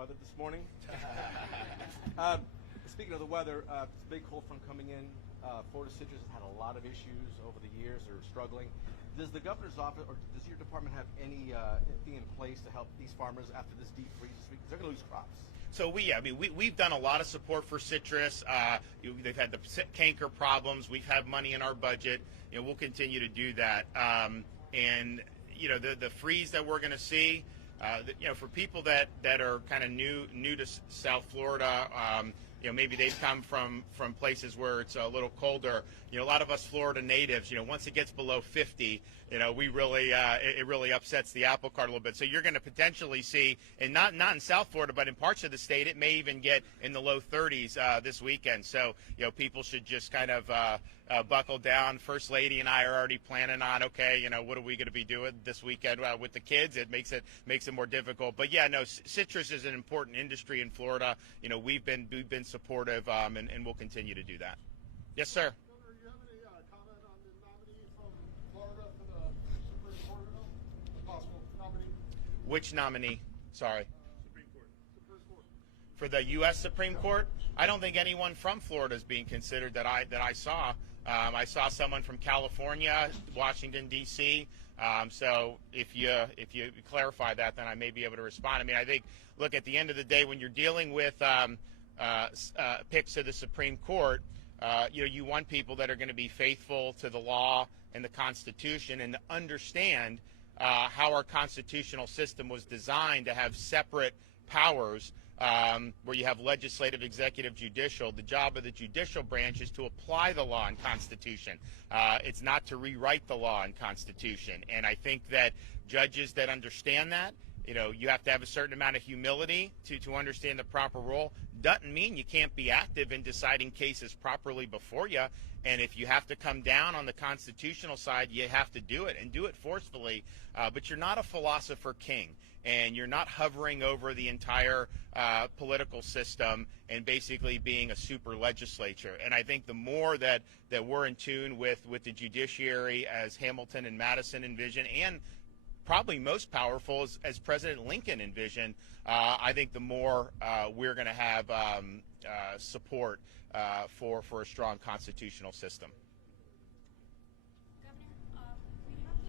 weather this morning. Speaking of the weather, it's a big cold front coming in. Florida citrus has had a lot of issues over the years. They're struggling. Does the governor's office or does your department have anything in place to help these farmers after this deep freeze this week? Because they're going to lose crops. So we've done a lot of support for citrus. They've had the canker problems. We've had money in our budget. We'll continue to do that. And the freeze that we're going to see, for people that are kind of new to South Florida, maybe they've come from places where it's a little colder. A lot of us Florida natives, once it gets below 50, we really it really upsets the apple cart a little bit. So you're going to potentially see, and not in South Florida, but in parts of the state, it may even get in the low 30s this weekend. So people should just kind of buckle down. First Lady and I are already planning on, okay, what are we going to be doing this weekend with the kids? It makes it more difficult. But yeah, no, citrus is an important industry in Florida. We've been supportive, and we'll continue to do that. Yes, sir. Governor, do you have any comment on the nominee from Florida for the Supreme Court bill? The possible nominee? Which nominee? Sorry. Supreme Court. For the U.S. Supreme Court? I don't think anyone from Florida is being considered that I saw. I saw someone from California, Washington, D.C. So if you clarify that, then I may be able to respond. I mean, I think, look, at the end of the day, when you're dealing with picks to the Supreme Court, you want people that are going to be faithful to the law and the Constitution and to understand how our constitutional system was designed to have separate powers, where you have legislative, executive, judicial. The job of the judicial branch is to apply the law and Constitution. It's not to rewrite the law and Constitution. And I think that judges that understand that, you have to have a certain amount of humility to understand the proper role. Doesn't mean you can't be active in deciding cases properly before you. And if you have to come down on the constitutional side, you have to do it and do it forcefully. But you're not a philosopher king, and you're not hovering over the entire political system and basically being a super legislature. And I think the more that we're in tune with the judiciary as Hamilton and Madison envision, and probably most powerful as President Lincoln envisioned, I think the more we're going to have support for a strong constitutional system.